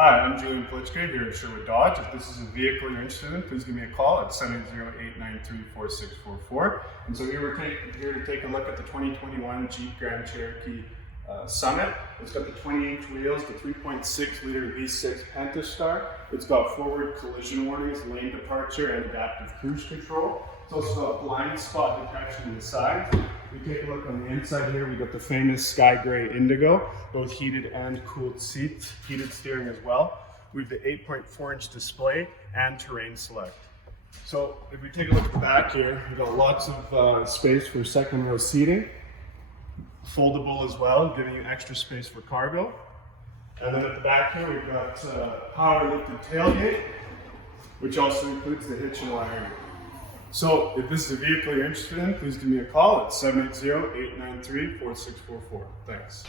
Hi, I'm Julian here at Sherwood Dodge. If this is a vehicle you're interested in, please give me a call at 780-893-4644. And so here we're here to take a look at the 2021 Jeep Grand Cherokee Summit. It's got the 20-inch wheels, the 3.6-liter V6 Pentastar. It's got forward collision warnings, lane departure, and adaptive cruise control. It's also got blind spot detection on the side. We take a look on the inside here. We got the famous sky gray Indigo, both heated and cooled seats, heated steering as well. We have the 8.4-inch display and terrain select. So if we take a look at the back here, we've got lots of space for second row seating. Foldable as well, giving you extra space for cargo. And then at the back here, we've got power lifted tailgate, which also includes the hitch and wiring. So if this is a vehicle you're interested in, please give me a call at 780-893-4644. Thanks.